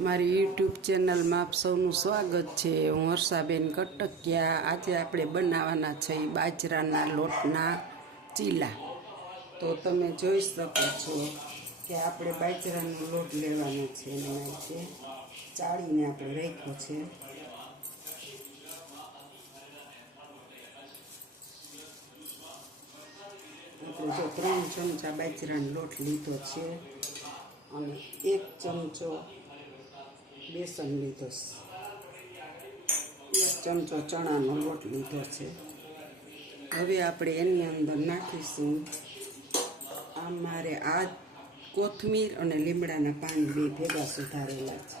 મારી યુટ્યુબ ચેનલમાં આપ સૌનું સ્વાગત છે. હું હર્ષાબેન કટકિયા. આજે આપણે બનાવવાના છે બાજરાના લોટના ચીલા. તો તમે જોઈ શકો છો કે આપણે બાજરાનો લોટ લેવાનો છે એના માટે ચાળીને આપણે રાખ્યો છે. આપણે જો ત્રણ ચમચા બાજરાનો લોટ લીધો છે. અને એક ચમચો બેસન લીધો એક ચમચો ચણાનો લોટ લીધો છે. હવે આપણે એની અંદર નાખીશું. આ મારે આ કોથમીર અને લીમડાના પાન બે ભેગા સુધારેલા છે.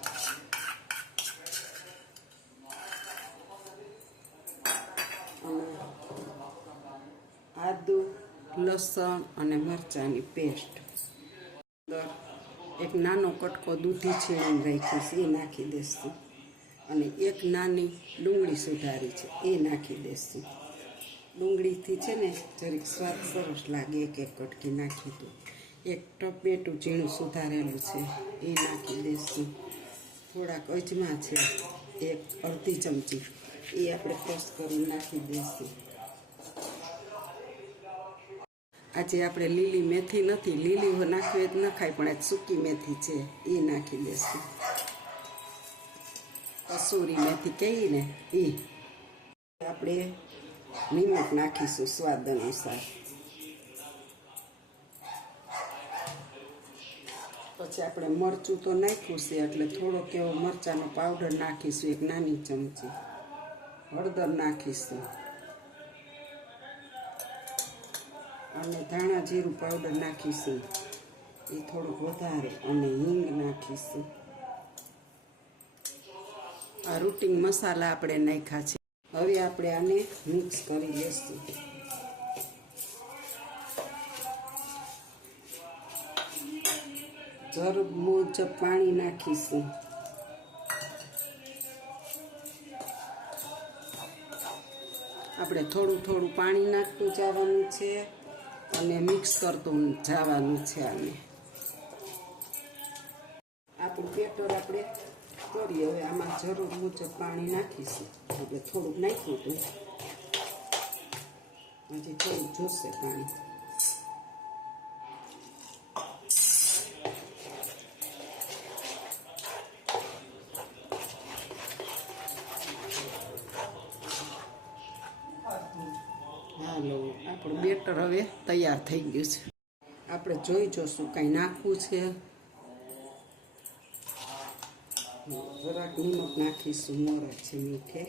આદુ, લસણ અને મરચાંની પેસ્ટ. એક નાનો કટકો દૂધી છીણીને રાખીશ, એ નાખી દઈશું અને એક નાની ડુંગળી સુધારી છે, એ નાખી દઈશું ડુંગળીથી છે ને જરીક સ્વાદ સરસ લાગે, એક એક કટકી નાખી દઉં એક ટપેટું ઝીણું સુધારેલું છે, એ નાખી દઈશું થોડાક અજમા છે, એક અડધી ચમચી. એ આપણે ક્રશ કરી નાખી દઈશું આજે આપણે લીલી મેથી નથી, લીલી નાખવી જ નખાય, પણ આજે સૂકી મેથી છે, એ નાખી દઈશું કસૂરી મેથી કહીએ ને, એ. આપણે નિમક નાખીશું સ્વાદ અનુસાર. પછી આપણે મરચું તો નાખ્યું છે, એટલે થોડોક એવો મરચાંનો પાવડર નાખીશું, એક નાની ચમચી. હળદર નાખીશું. અને ધાણા જીરું પાવડર નાખીશું. એ થોડુંક વધારે અને હિંગ નાખીશું. આ રૂટિંગ મસાલા આપણે નાખ્યા છે. હવે આપણે આને મિક્સ કરી લઈશું જરૂર મુજબ પાણી નાખીશું. આપણે થોડું થોડું પાણી નાખતું જવાનું છે. અને મિક્સ કરતું જવાનું છે આને. આપણું પેટર આપણે કરીએ. હવે આમાં જરૂર મુજબ પાણી નાખીશું. આપણે થોડુંક નાખ્યું હતું. હજી થોડુંક જોશે પાણી. બેટર હવે તૈયાર થઈ ગયું છે. આપણે જોઈ જોશું કાંઈ નાખવું છે. જરાક નિમક નાખીશું મોરજ છે મીઠે.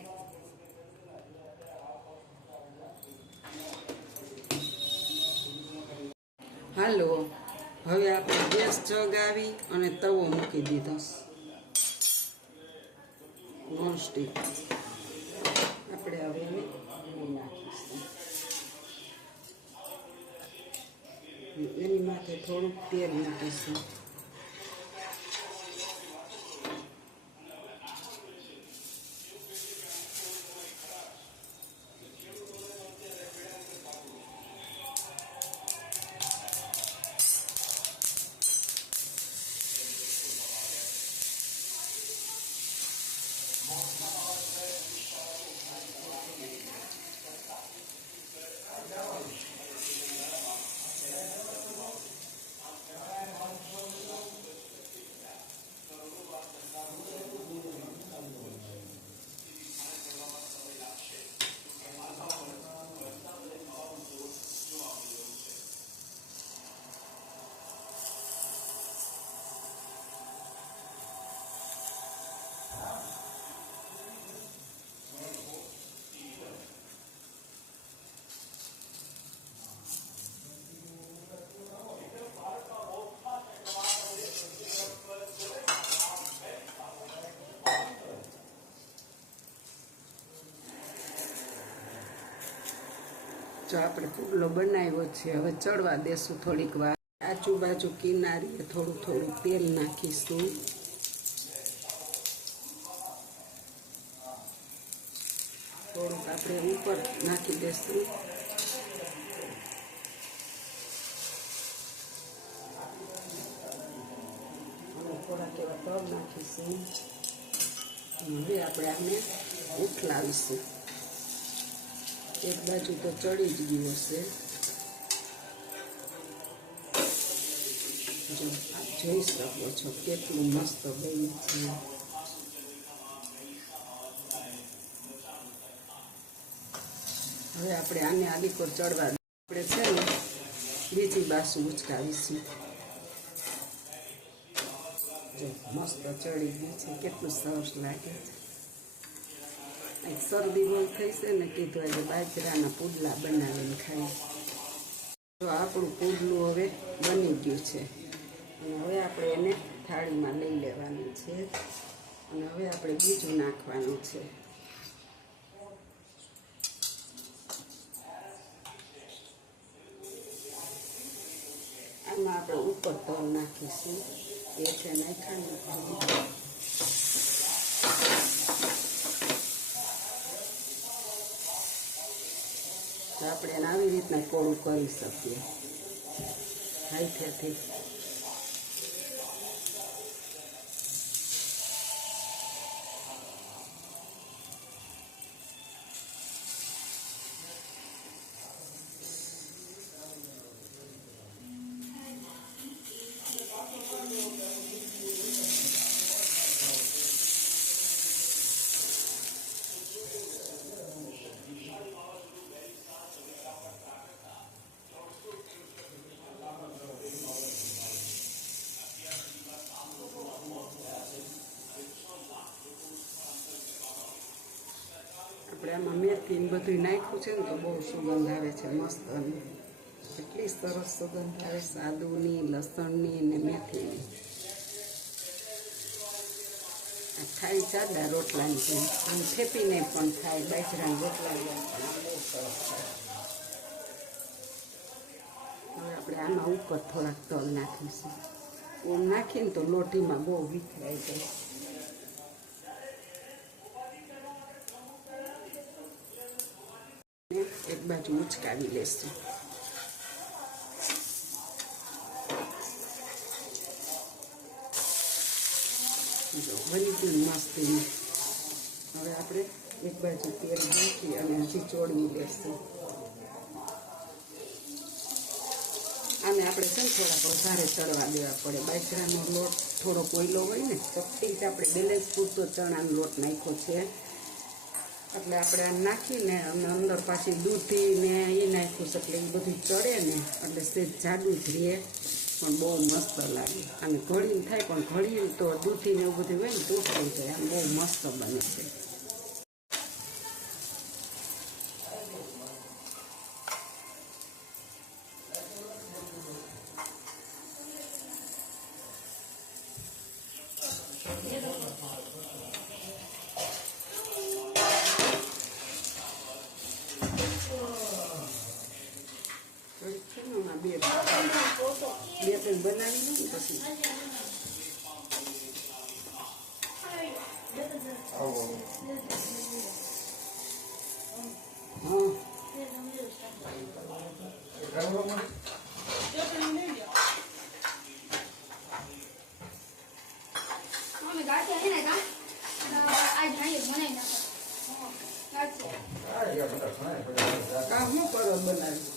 હાલો, હવે આપણે ગેસ જગાવી અને તવો મૂકી દીધો. નોનસ્ટિક. આપણે હવે એને નાખીશું એની માથે થોડુંક તેલ નાખીશું. જો આપણે પુડલો બનાવ્યો છે. હવે ચડવા દેશું થોડીક વાર. આજુબાજુ કિનારીએ થોડું થોડું તેલ નાખીશું. થોડુંક આપણે ઉપર નાખી દઈશું થોડાક એવા નાખીશું. હવે આપણે આને ઉથલાવીશું. એક બાજુ તો ચડી જ ગયું હશે. જો આપ જોઈ શકો છો કેટલું મસ્ત બન્યું છે. હવે આપણે આને પર ચડવા આપણે છે ને બીજી બાસુ ઉચકાવીશું. જો મસ્ત ચડી ગયું છે, કેટલું સરસ લાગે છે. શરદી બહુ થઈ છે ને કીધું આજે બાજરાના પુડલા બનાવીને ખાઈ. તો આપણું પુડલું હવે બની ગયું છે. અને હવે આપણે એને થાળીમાં લઈ લેવાનું છે. અને હવે આપણે બીજું નાખવાનું છે. આમાં આપણે ઉપર તલ નાખીશું. એ છે નાખ્યા આપણે એને આવી રીતના કોળું કરી શકીએ. હાઈઠેથી આપણે આમાં મેથી બધું નાખ્યું છે ને તો બહુ સુગંધ આવે છે, મસ્ત એટલી સરસ સુગંધ આવે સાદુની લસણની ને મેથીની. થાય સાદા રોટલાની જેમ. આમ થેપીને પણ થાય, બાજરાના રોટલા બહુ સરસ થાય. હવે આપણે આમાં ઉપર થોડાક તલ નાખીશું. ઓમ નાખીને તો લોટીમાં બહુ વિખરાઈ જાય. એક બાજુ ઉચકાવી લેશું. બની ગયું મસ્તીનું હવે આપણે એક બાજુ તેલ નાખી અને હજી ચોડવી લેશું. આને આપણે છે ને થોડાક વધારે ચડવા દેવા પડે. બાજરાનો લોટ થોડો કોયલો હોય ને, તો જ આપણે બેલેન્સ પૂરતો ચણાનો લોટ નાખ્યો છે. એટલે આપણે આ નાખીને અને અંદર પાછી દૂધી ને એ નાખ્યું છે એટલે એ બધું ચડે ને, એટલે સેજ જાડું જ રહે. પણ બહુ મસ્ત લાગે. અને ઘડીને થાય, પણ ઘડીને તો દૂધી ને એવું બધું હોય ને તૂટતું જાય. આમ બહુ મસ્ત બને છે. બે ત્રણ બનાવી લઉં પછી બનાવી.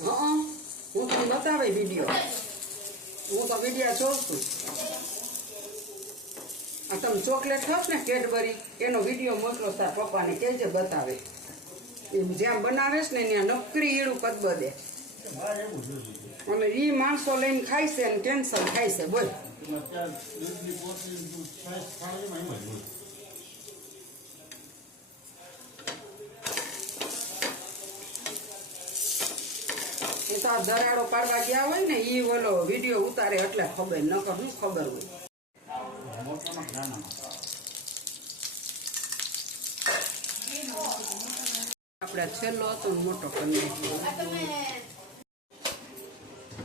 હા હું તો બતાવે વીડિયો હું તો વીડિયો જોઉં છું. આ તમે ચોકલેટ ને કેડબરી એનો વીડિયો મોકલો તાર પપ્પાને કહેજે બતાવે જ્યાં બનાવેશ ને ત્યાં નકરી ઈડું કદ બધે અને એ માણસો લઈને ખાય છે ને કેન્સર ખાય છે બોલ તા દરાડો પાડવા ગયા હોય ને એ ઓલો વીડિયો ઉતારે એટલે ખબર, નકર શું ખબર હોય. આપણે છેલ્લો હતો મોટો કરી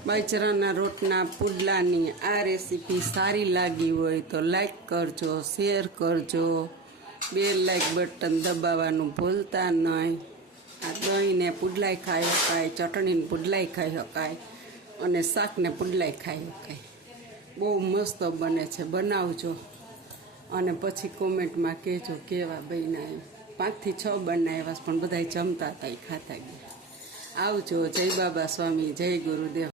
બાજરાના રોટના પુડલાની આ રેસીપી સારી લાગી હોય તો લાઈક કરજો, શેર કરજો. બે લાઈક બટન દબાવવાનું ભૂલતા નહીં. આ દહીંને પુડલાઈ ખાઈ શકાય, ચટણીને પુડલાઈ ખાઈ શકાય અને શાકને પુડલાઈ ખાઈ શકાય. બહુ મસ્ત બને છે. બનાવજો અને પછી કોમેન્ટમાં કહેજો કેવા એમ. પાંચથી છ બનાવ્યા પણ બધાય જમતા હતા એ ખાતા ગયા. આવજો. જય બાબા સ્વામી. જય ગુરુદેવ.